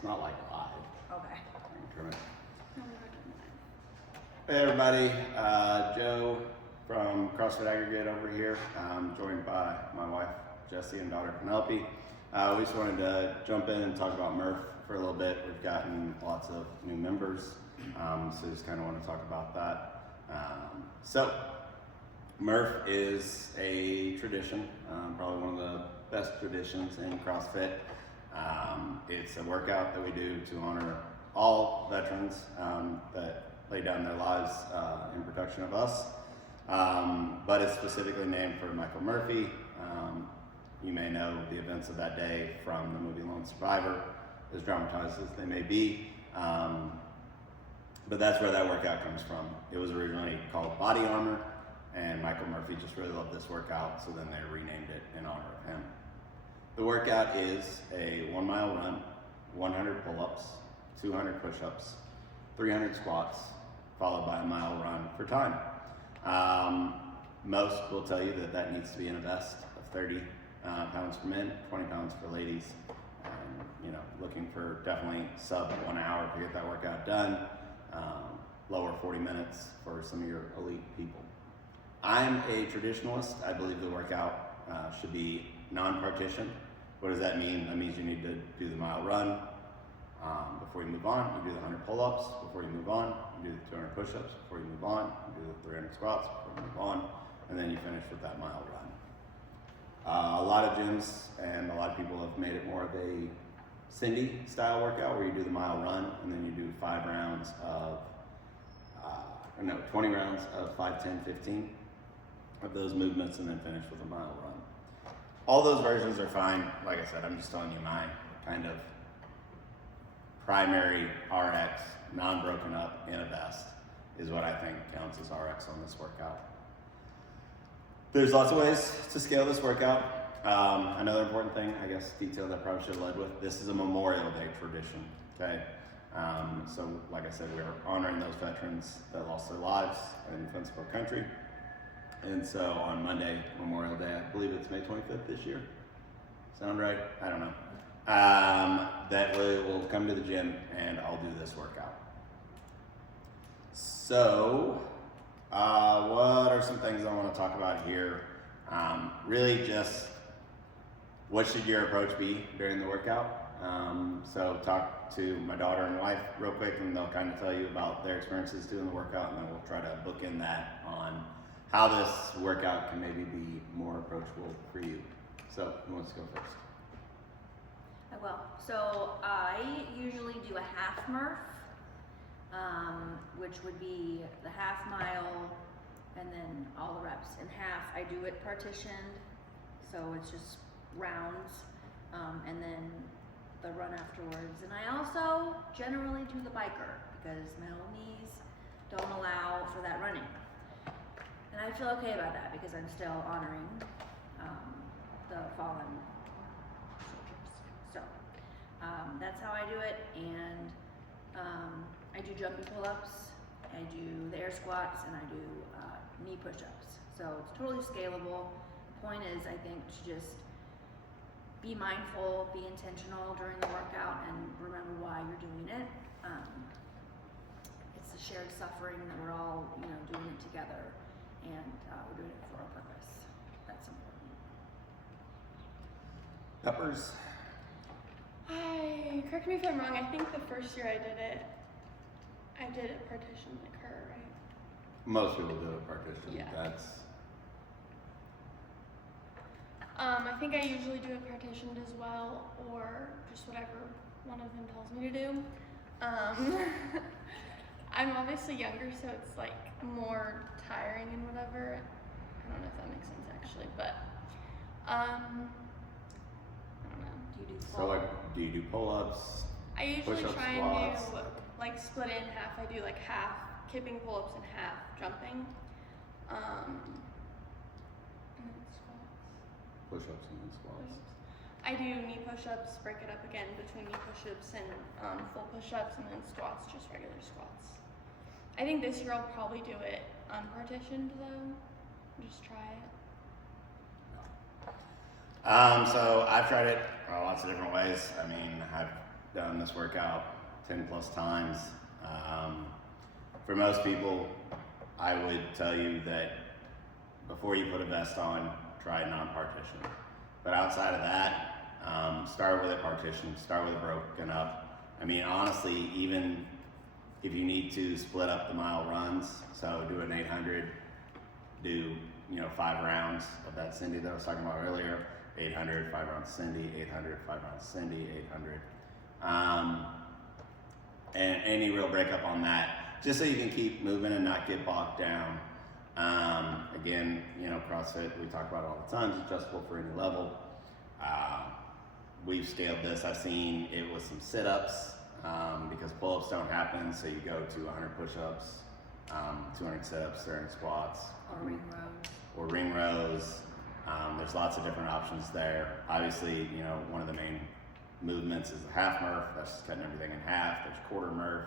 It's not like live. Okay. Trim it. Hey everybody, Joe from CrossFit Aggregate over here. I'm joined by my wife Jessie and daughter Penelope. We just wanted to jump in and talk about Murph for a little bit. We've gotten lots of new members, so just kind of want to talk about that. So Murph is a tradition, probably one of the best traditions in CrossFit. It's a workout that we do to honor all veterans that lay down their lives in protection of us, but it's specifically named for Michael Murphy. You may know the events of that day from the movie Lone Survivor, as dramatized as they may be, but that's where that workout comes from. It was originally called Body Armor, and Michael Murphy just really loved this workout, so then they renamed it in honor of him. The workout is a 1 mile run, 100 pull-ups, 200 push-ups, 300 squats, followed by a mile run for time. Most will tell you that that needs to be in a vest of 30 pounds for men, 20 pounds for ladies. Looking for definitely sub 1 hour to get that workout done. Lower 40 minutes for some of your elite people. I'm a traditionalist. I believe the workout should be non-partitioned. What does that mean? That means you need to do the mile run. Before you move on, you do the 100 pull-ups. Before you move on, you do the 200 push-ups. Before you move on, you do the 300 squats. Before you move on, and then you finish with that mile run. A lot of gyms and a lot of people have made it more of a Cindy style workout where you do the mile run and then you do 20 rounds of 5, 10, 15 of those movements and then finish with a mile run. All those versions are fine. Like I said, I'm just telling you my kind of primary RX, non-broken up in a vest, is what I think counts as RX on this workout. There's lots of ways to scale this workout. Another important thing, I guess, detail that I probably should have led with, this is a Memorial Day tradition, okay? So like I said, we're honoring those veterans that lost their lives in defense of our country. And so on Monday, Memorial Day, I believe it's May 25th this year. Sound right? I don't know. That will come to the gym and I'll do this workout. So, what are some things I want to talk about here? Really just what should your approach be during the workout? So talk to my daughter and wife real quick and they'll kind of tell you about their experiences doing the workout, and then we'll try to bookend that on how this workout can maybe be more approachable for you. So who wants to go first? I will. So I usually do a half Murph, which would be the half mile and then all the reps in half. I do it partitioned, so it's just rounds, and then the run afterwards. And I also generally do the biker because my old knees don't allow for that running. And I feel okay about that because I'm still honoring the fallen soldiers. So that's how I do it. And I do jumping pull-ups, I do the air squats, and I do knee push-ups. So it's totally scalable. The point is, I think, to just be mindful, be intentional during the workout, and remember why you're doing it. It's a shared suffering that we're all, doing it together, and we're doing it for a purpose. That's important. Peppers. Correct me if I'm wrong, I think the first year I did it partitioned like her, right? Most people do it partition. Yeah. I think I usually do it partitioned as well, or just whatever one of them tells me to do. I'm obviously younger, so it's like more tiring and whatever. I don't know if that makes sense actually, but I don't know. Do you do pull-ups? I usually Push-ups, try squats? and do like split it in half. I do like half kipping pull-ups and half jumping. And then squats. Push-ups and then squats. I do knee push-ups, break it up again between knee push-ups and full push-ups, and then squats, just regular squats. I think this year I'll probably do it unpartitioned though. Just try it. So I've tried it lots of different ways. I mean, I've done this workout 10 plus times. For most people, I would tell you that before you put a vest on, try non-partition. But outside of that, start with a partition, start with a broken up. I mean, honestly, even if you need to split up the mile runs, so do an 800, do 5 rounds of that Cindy that I was talking about earlier, 800, 5 rounds Cindy, 800, 5 rounds Cindy, 800. And any real breakup on that, just so you can keep moving and not get bogged down. Again, CrossFit, we talk about it all the time, it's adjustable for any level. We've scaled this. I've seen it with some sit-ups because pull-ups don't happen, so you go to 100 push-ups, 200 sit-ups, 30 squats. Or ring rows. There's lots of different options there. Obviously, one of the main movements is the half Murph. That's just cutting everything in half. There's quarter Murph.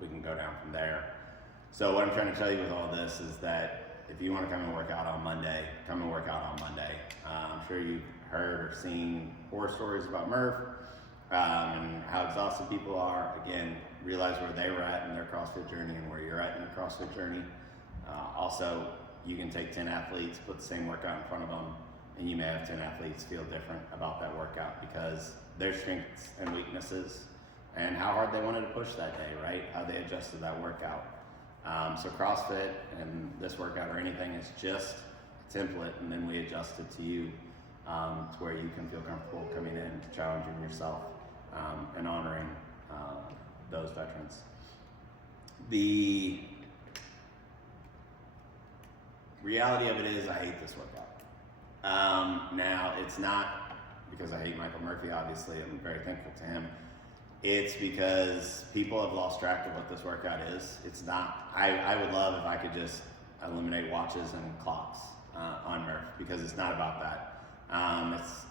We can go down from there. So what I'm trying to tell you with all this is that if you want to come and work out on Monday, come and work out on Monday. I'm sure you've heard or seen horror stories about Murph and how exhausted people are. Again, realize where they were at in their CrossFit journey and where you're at in your CrossFit journey. Also, you can take 10 athletes, put the same workout in front of them, and you may have 10 athletes feel different about that workout because their strengths and weaknesses and how hard they wanted to push that day, right? How they adjusted that workout. So CrossFit and this workout or anything is just a template, and then we adjust it to you to where you can feel comfortable coming in, challenging yourself, and honoring those veterans. The reality of it is I hate this workout. Now, it's not because I hate Michael Murphy, obviously. I'm very thankful to him. It's because people have lost track of what this workout is. It's not, I would love if I could just eliminate watches and clocks on Murph, because it's not about that.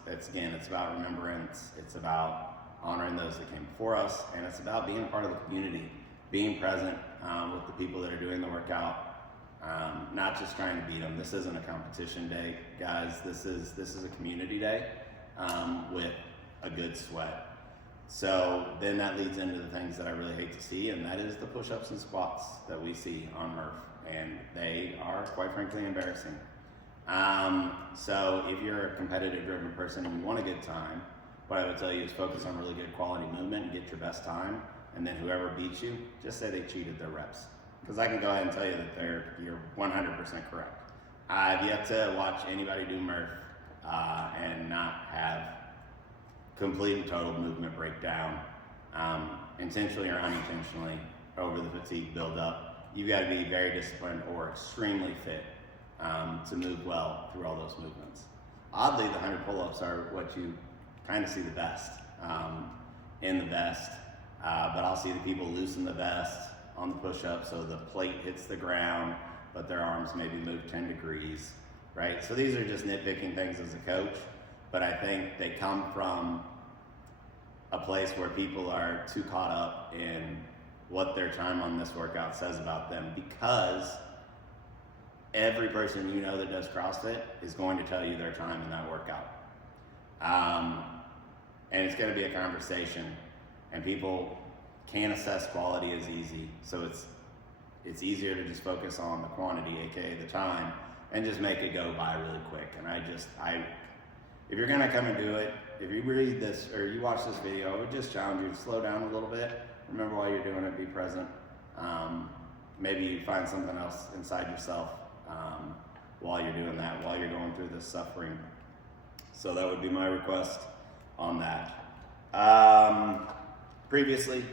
It's about remembrance. It's about honoring those that came before us, and it's about being part of the community, being present with the people that are doing the workout. Not just trying to beat them. This isn't a competition day, guys. This is a community day with a good sweat. So then that leads into the things that I really hate to see, and that is the push-ups and squats that we see on Murph, and they are, quite frankly, embarrassing. So if you're a competitive-driven person and you want a good time, what I would tell you is focus on really good quality movement and get your best time, and then whoever beats you, just say they cheated their reps. Because I can go ahead and tell you that you're 100% correct. I've yet to watch anybody do Murph and not have complete and total movement breakdown, intentionally or unintentionally, over the fatigue buildup. You've got to be very disciplined or extremely fit to move well through all those movements. Oddly, the 100 pull-ups are what you kind of see the best in the vest, but I'll see the people loosen the vest on the push-up so the plate hits the ground, but their arms maybe move 10 degrees, right? So these are just nitpicking things as a coach, but I think they come from a place where people are too caught up in what their time on this workout says about them, because every person that does CrossFit is going to tell you their time in that workout. And it's going to be a conversation, and people can't assess quality as easy, so it's easier to just focus on the quantity, aka the time, and just make it go by really quick. And if you're gonna come and do it, if you read this or you watch this video, I would just challenge you to slow down a little bit. Remember while you're doing it, be present. Maybe you find something else inside yourself while you're doing that, while you're going through this suffering. So that would be my request on that. Previously,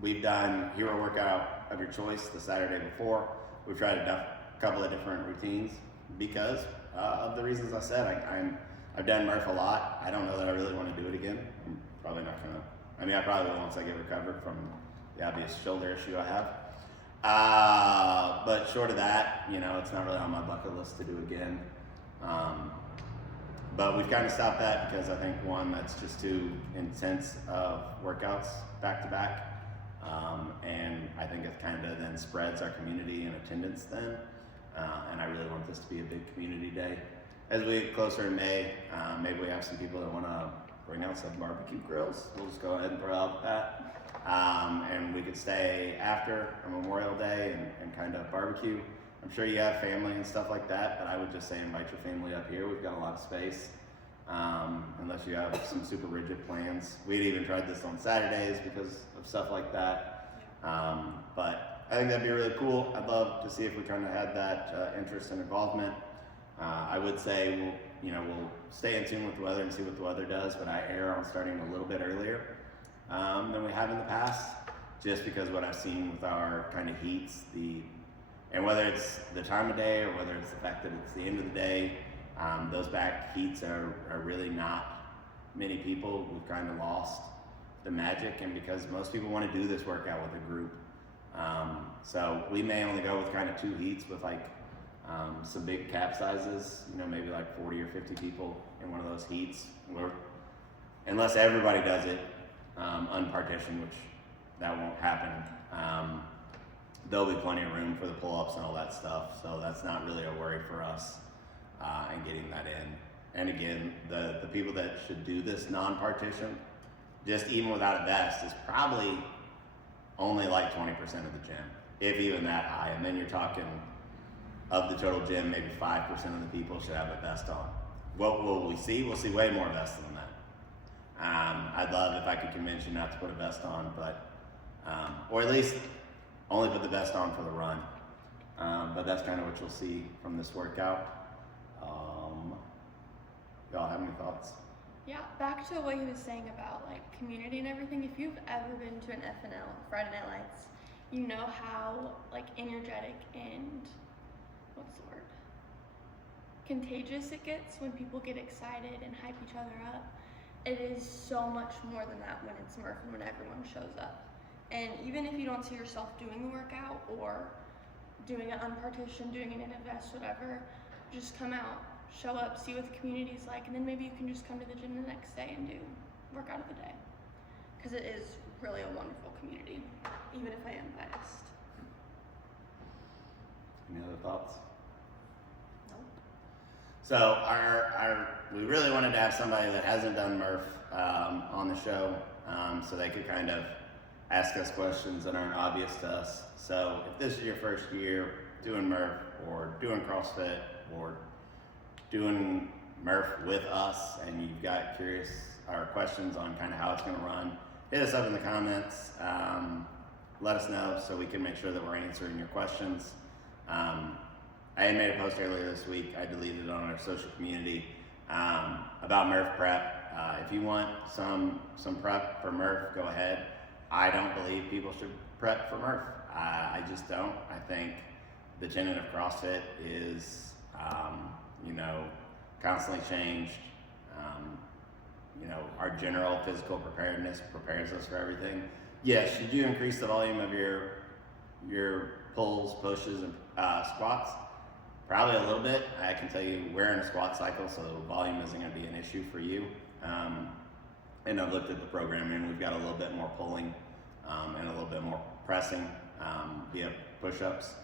we've done hero workout of your choice the Saturday before. We've tried a couple of different routines because of the reasons I said. I've done Murph a lot. I don't know that I really want to do it again. I'm probably not gonna. I probably will once I get recovered from the obvious shoulder issue I have. But short of that, it's not really on my bucket list to do again. But we've kind of stopped that because I think, one, that's just too intense of workouts back to back. And I think it kind of then spreads our community and attendance then. And I really want this to be a big community day. As we get closer in May, maybe we have some people that want to bring out some barbecue grills. We'll just go ahead and throw out that. And we could stay after a Memorial Day and kind of barbecue. I'm sure you have family and stuff like that, but I would just say invite your family up here. We've got a lot of space, unless you have some super rigid plans. We'd even tried this on Saturdays because of stuff like that. But I think that'd be really cool. I'd love to see if we kind of had that interest and involvement. I would say we'll stay in tune with the weather and see what the weather does, but I err on starting a little bit earlier than we have in the past, just because what I've seen with our kind of heats, and whether it's the time of day or whether it's the fact that it's the end of the day, those back heats are really not many people. We've kind of lost the magic, and because most people want to do this workout with a group. So we may only go with kind of 2 heats with like some big cap sizes, maybe like 40 or 50 people in one of those heats. Unless everybody does it unpartitioned, which that won't happen. There'll be plenty of room for the pull-ups and all that stuff, so that's not really a worry for us in getting that in. And again, the people that should do this non-partition, just even without a vest, is probably only like 20% of the gym, if even that high. And then you're talking of the total gym, maybe 5% of the people should have a vest on. What will we see? We'll see way more vests than that. I'd love if I could convince you not to put a vest on, but or at least only put the vest on for the run. But that's kind of what you'll see from this workout. Y'all have any thoughts? Yeah, back to what he was saying about like community and everything. If you've ever been to an FNL, Friday Night Lights, you know how like energetic and what's the word? Contagious it gets when people get excited and hype each other up. It is so much more than that when it's Murph and when everyone shows up. And even if you don't see yourself doing the workout or doing it unpartitioned, doing it in a vest, whatever, just come out, show up, see what the community's like, and then maybe you can just come to the gym the next day and do workout of the day. Because it is really a wonderful community, even if I am biased. Any other thoughts? Nope. So we really wanted to have somebody that hasn't done Murph on the show, so they could kind of ask us questions that aren't obvious to us. So if this is your first year doing Murph or doing CrossFit or doing Murph with us and you've got questions on kind of how it's going to run, hit us up in the comments. Let us know so we can make sure that we're answering your questions. I had made a post earlier this week. I deleted it on our social community about Murph prep. If you want some prep for Murph, go ahead. I don't believe people should prep for Murph. I just don't. I think the tenet of CrossFit is, constantly changed. Our general physical preparedness prepares us for everything. Yes, should you increase the volume of your pulls, pushes, and squats? Probably a little bit. I can tell you we're in a squat cycle, so volume isn't going to be an issue for you. And I've looked at the programming, and we've got a little bit more pulling and a little bit more pressing via push-ups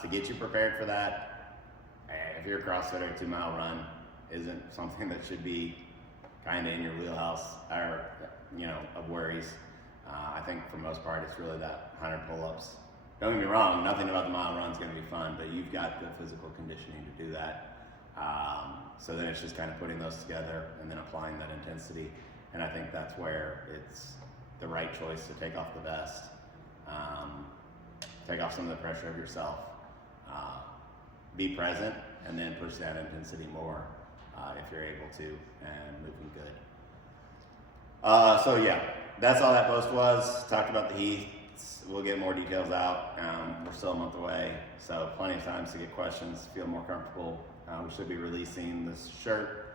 to get you prepared for that. If you're a CrossFitter, a 2-mile run isn't something that should be kind of in your wheelhouse or of worries. I think for the most part, it's really that 100 pull-ups. Don't get me wrong, nothing about the mile run is going to be fun, but you've got the physical conditioning to do that. So then it's just kind of putting those together and then applying that intensity. And I think that's where it's the right choice to take off the vest, take off some of the pressure of yourself, be present, and then push that intensity more if you're able to, and moving good. So yeah, that's all that post was. Talked about the heats. We'll get more details out. We're still a month away, so plenty of times to get questions, feel more comfortable. We should be releasing this shirt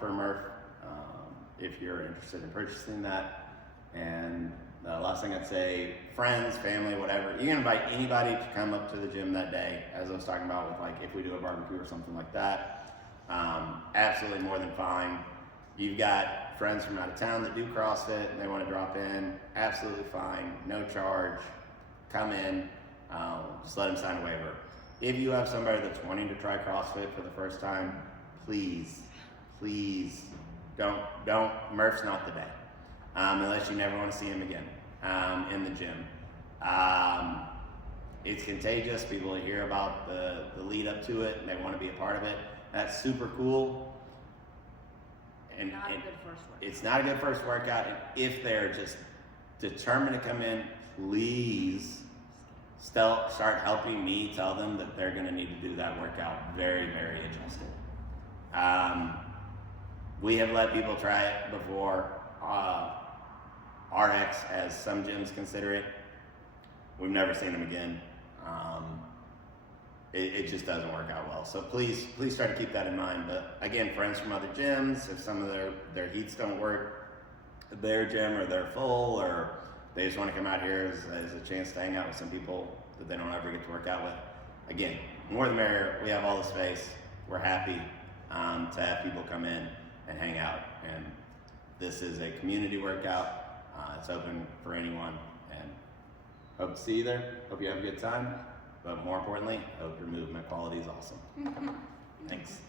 for Murph if you're interested in purchasing that. And the last thing I'd say, friends, family, whatever, you can invite anybody to come up to the gym that day, as I was talking about with like if we do a barbecue or something like that. Absolutely more than fine. You've got friends from out of town that do CrossFit and they want to drop in, absolutely fine, no charge. Come in, just let them sign a waiver. If you have somebody that's wanting to try CrossFit for the first time, please don't. Murph's not the day, unless you never want to see him again in the gym. It's contagious. People hear about the lead up to it and they want to be a part of it. That's super cool. And Not a good first workout. it's not a good first workout. And if they're just determined to come in, please start helping me tell them that they're going to need to do that workout very, very adjusted. We have let people try it before. RX, as some gyms consider it. We've never seen them again. It just doesn't work out well. So please try to keep that in mind. But again, friends from other gyms, if some of their heats don't work at their gym, or they're full, or they just want to come out here as a chance to hang out with some people that they don't ever get to work out with. Again, more the merrier. We have all the space. We're happy to have people come in and hang out. And this is a community workout. It's open for anyone. And hope to see you there. Hope you have a good time. But more importantly, hope your movement quality is awesome. Thanks.